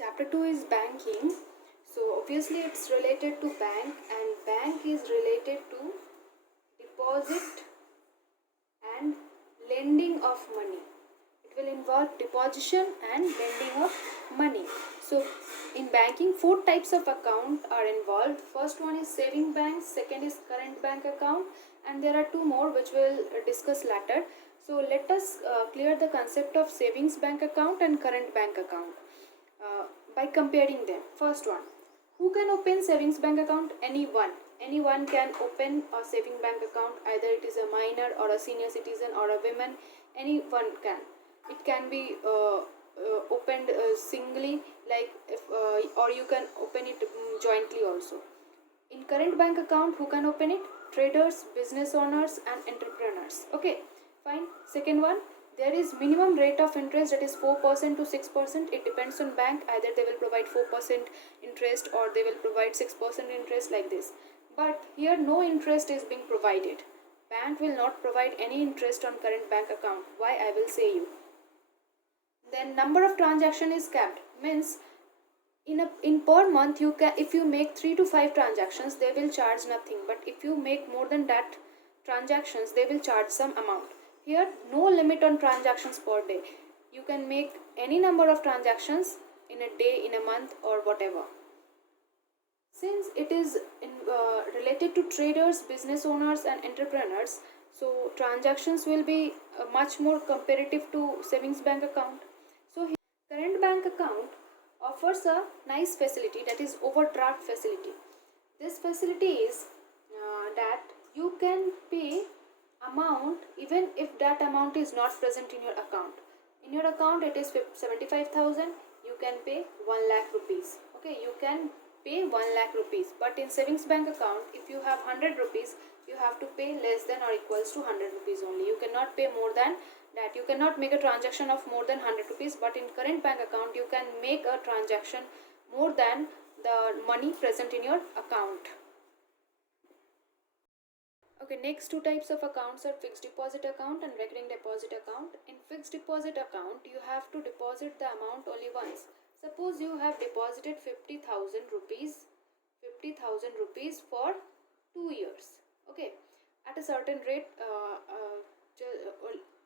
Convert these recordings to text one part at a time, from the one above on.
Chapter 2 is banking. So obviously it's related to bank, and bank is related to deposit and lending of money. It will involve deposition and lending of money. So in banking, four types of account are involved. First one is saving bank, second is current bank account, and there are two more which we'll discuss later. So let us clear the concept of savings bank account and current bank account by comparing them. First one, who can open savings bank account? Anyone can open a saving bank account, either it is a minor or a senior citizen or a woman. Anyone can. It can be opened singly, like if or you can open it jointly also. In current bank account, who can open it? Traders, business owners, and entrepreneurs. Okay, fine. Second one, there is minimum rate of interest, that is 4% to 6%. It depends on bank. Either they will provide 4% interest or they will provide 6% interest, like this. But here no interest is being provided. Bank will not provide any interest on current bank account. Why? I will say you. Then number of transaction is capped. Means in per month, you can, if you make 3 to 5 transactions, they will charge nothing, but if you make more than that transactions, they will charge some amount. Here no limit on transactions per day. You can make any number of transactions in a day, in a month, or whatever. Since it is related to traders, business owners, and entrepreneurs, so transactions will be much more comparative to savings bank account. So here, current bank account offers a nice facility, that is overdraft facility. This facility is that you can pay amount even if that amount is not present in your account. In your account it is 75,000, you can pay 1 lakh rupees. Okay, you can pay 1 lakh rupees, but in savings bank account, if you have 100 rupees, you have to pay less than or equals to 100 rupees only. You cannot pay more than that. You cannot make a transaction of more than 100 rupees, but in current bank account you can make a transaction more than the money present in your account. Okay, next two types of accounts are fixed deposit account and recurring deposit account. In fixed deposit account, you have to deposit the amount only once. Suppose you have deposited 50,000 rupees, 50,000 rupees for 2 years. Okay, at a certain rate,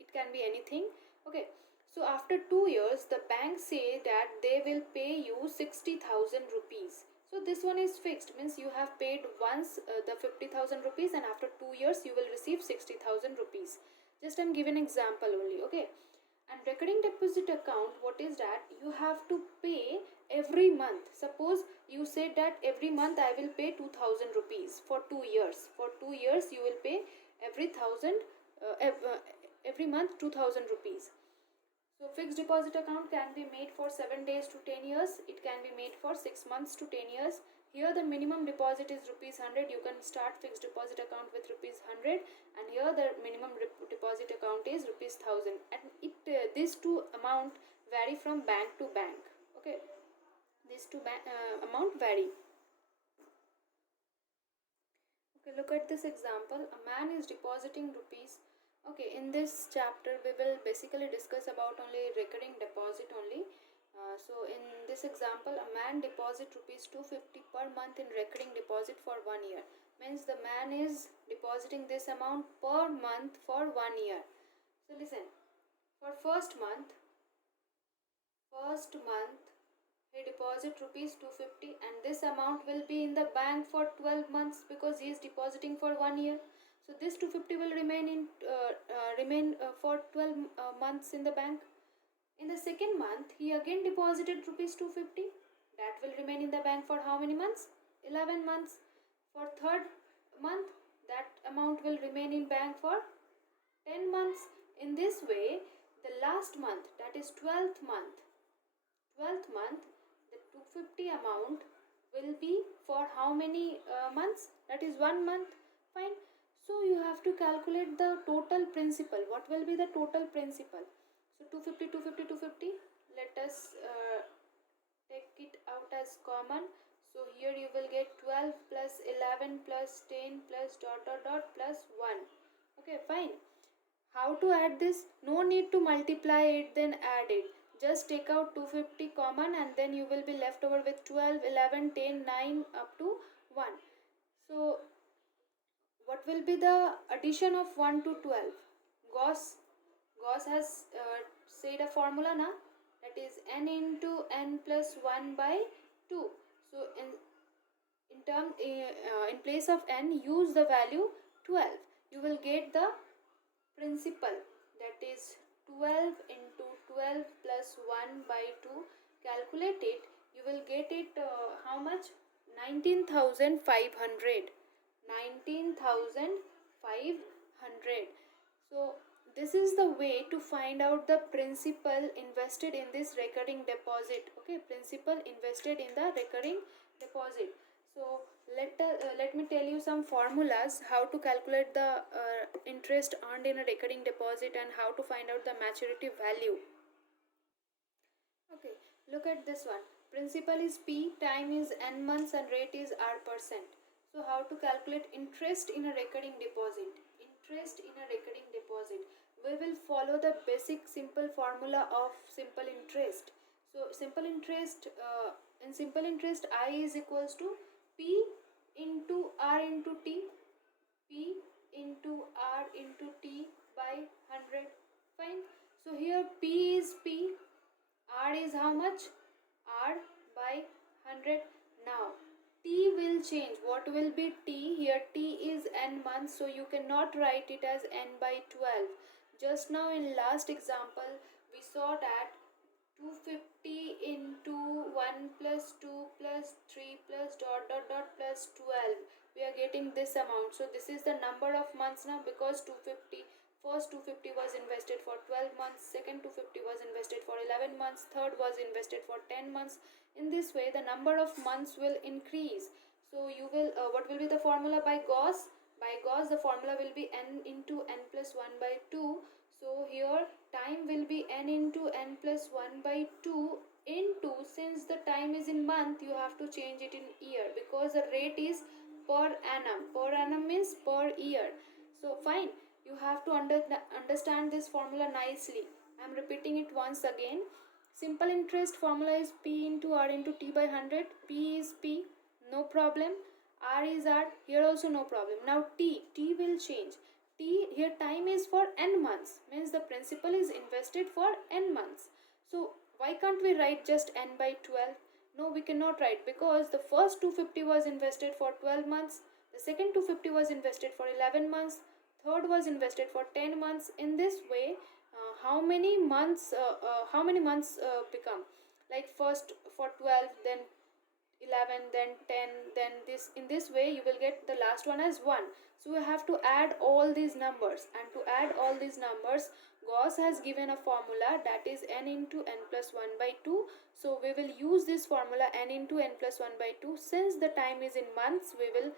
it can be anything. Okay, so after 2 years, the bank say that they will pay you 60,000 rupees. So this one is fixed, means you have paid once the 50,000 rupees, and after 2 years you will receive 60,000 rupees. Just I'm giving example only. Okay, and recurring deposit account, what is that? You have to pay every month. Suppose you said that every month I will pay 2,000 rupees for 2 years. For 2 years you will pay every month 2,000 rupees. So fixed deposit account can be made for 7 days to 10 years. It can be made for 6 months to 10 years. Here the minimum deposit is rupees 100. You can start fixed deposit account with rupees 100, and here the minimum deposit account is rupees 1,000. And these two amount vary from bank to bank. Okay, these two amount vary. Okay, look at this example. A man is depositing rupees. Okay, in this chapter we will basically discuss about only recurring deposit only. So in this example, a man deposit rupees 250 per month in recurring deposit for 1 year. Means the man is depositing this amount per month for 1 year. So listen, for first month he deposit rupees 250, and this amount will be in the bank for 12 months because he is depositing for 1 year. So this 250 will remain for 12 months in the bank. In the second month, he again deposited rupees 250. That will remain in the bank for how many months? 11 months. For third month, that amount will remain in bank for 10 months. In this way, the last month, that is 12th month, the 250 amount will be for how many months? That is 1 month. Fine. So you have to calculate the total principal. What will be the total principal? So 250, 250, 250. Let us take it out as common. So here you will get 12 plus 11 plus 10 plus dot dot dot plus 1. Okay, fine. How to add this? No need to multiply it then add it. Just take out 250 common, and then you will be left over with 12, 11, 10, 9 up to 1. So what will be the addition of 1 to 12? Gauss has said a formula na, that is n into n plus 1 by 2. So in place of n, use the value 12. You will get the principal, that is 12 into 12 plus 1 by 2. Calculate it. You will get it how much? 19,500. 19,500. So this is the way to find out the principal invested in this recurring deposit. Okay, principal invested in the recurring deposit. So let me tell you some formulas how to calculate the interest earned in a recurring deposit and how to find out the maturity value. Okay, look at this one. Principal is P, time is n months, and rate is R%. So how to calculate interest in a recurring deposit? Interest in a recurring deposit. We will follow the basic simple formula of simple interest. So simple interest, in simple interest, I is equals to P into R into T. P into R into T by 100. Fine. So here P is P. R is how much? R by 100. Now T will change. What will be T? Here T is n months, so you cannot write it as n by 12. Just now in last example we saw that 250 into 1 plus 2 plus 3 plus dot dot dot plus 12, we are getting this amount. So this is the number of months now, because 250, first 250 was invested for 12 months, second 250 was invested for 11 months, third was invested for 10 months. In this way the number of months will increase. So you will what will be the formula by Gauss? By Gauss the formula will be n into n plus 1 by 2. So here time will be n into n plus 1 by 2 into, since the time is in month, you have to change it in year, because the rate is per annum. Per annum means per year. So fine, you have to understand this formula nicely. I am repeating it once again. Simple interest formula is P into R into T by 100. P is P, no problem. R is R, here also no problem. Now T will change. T, here time is for n months, means the principal is invested for n months. So why can't we write just n by 12? No, we cannot write, because the first 250 was invested for 12 months, the second 250 was invested for 11 months, third was invested for 10 months. In this way, how many months become, like first for 12, then 11, then 10, then this. In this way you will get the last one as 1. So we have to add all these numbers, and to add all these numbers Gauss has given a formula, that is n into n plus 1 by 2. So we will use this formula, n into n plus 1 by 2. Since the time is in months, we will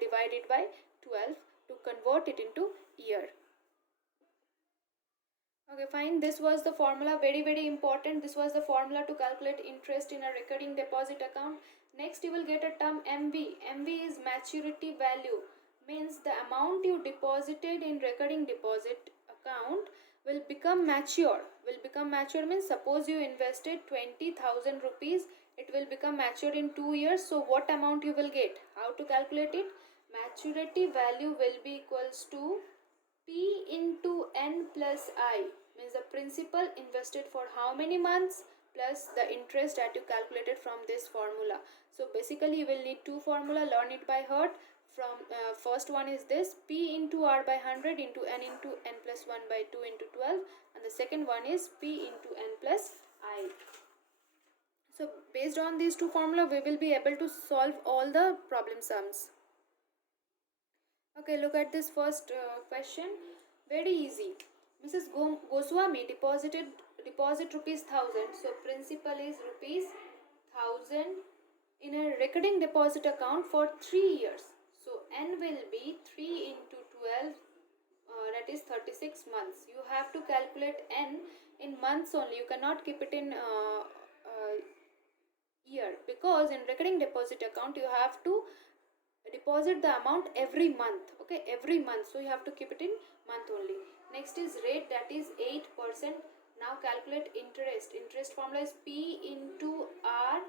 divide it by 12 to convert it into year. Okay, fine. This was the formula, very important. This was the formula to calculate interest in a recurring deposit account. Next you will get a term MV. MV is maturity value, means the amount you deposited in recurring deposit account will become mature. Will become mature means, suppose you invested 20,000 rupees, it will become mature in 2 years. So what amount you will get? How to calculate it? Maturity value will be equals to P into n plus I, means the principal invested for how many months plus the interest that you calculated from this formula. So basically you will need two formula, learn it by heart. From first one is this, P into R by 100 into n plus 1 by 2 into 12, and the second one is P into n plus I. So based on these two formula we will be able to solve all the problem sums. Okay, look at this first question. Very easy. Mrs. Goswami deposit rupees 1000. So principal is rupees 1000 in a recurring deposit account for 3 years. So n will be 3 into 12, that is 36 months. You have to calculate n in months only. You cannot keep it in year, because in recurring deposit account you have to deposit the amount every month. Okay, every month, so you have to keep it in month only. Next is rate, that is 8%. Now calculate interest. Interest formula is P into R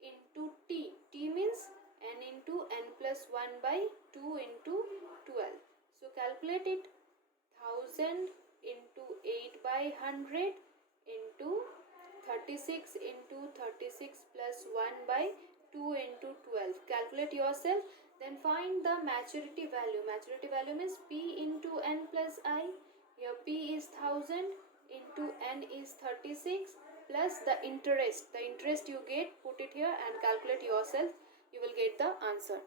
into T. T means n into n plus 1 by 2 into 12. So calculate it. 1000 into 8 by 100 into 36 into 36 plus 1 by 2 into 12. Calculate yourself. Then find the maturity value. Maturity value means P into n plus I. Here P is 1000 into n is 36 plus the interest. The interest you get, put it here and calculate yourself. You will get the answer.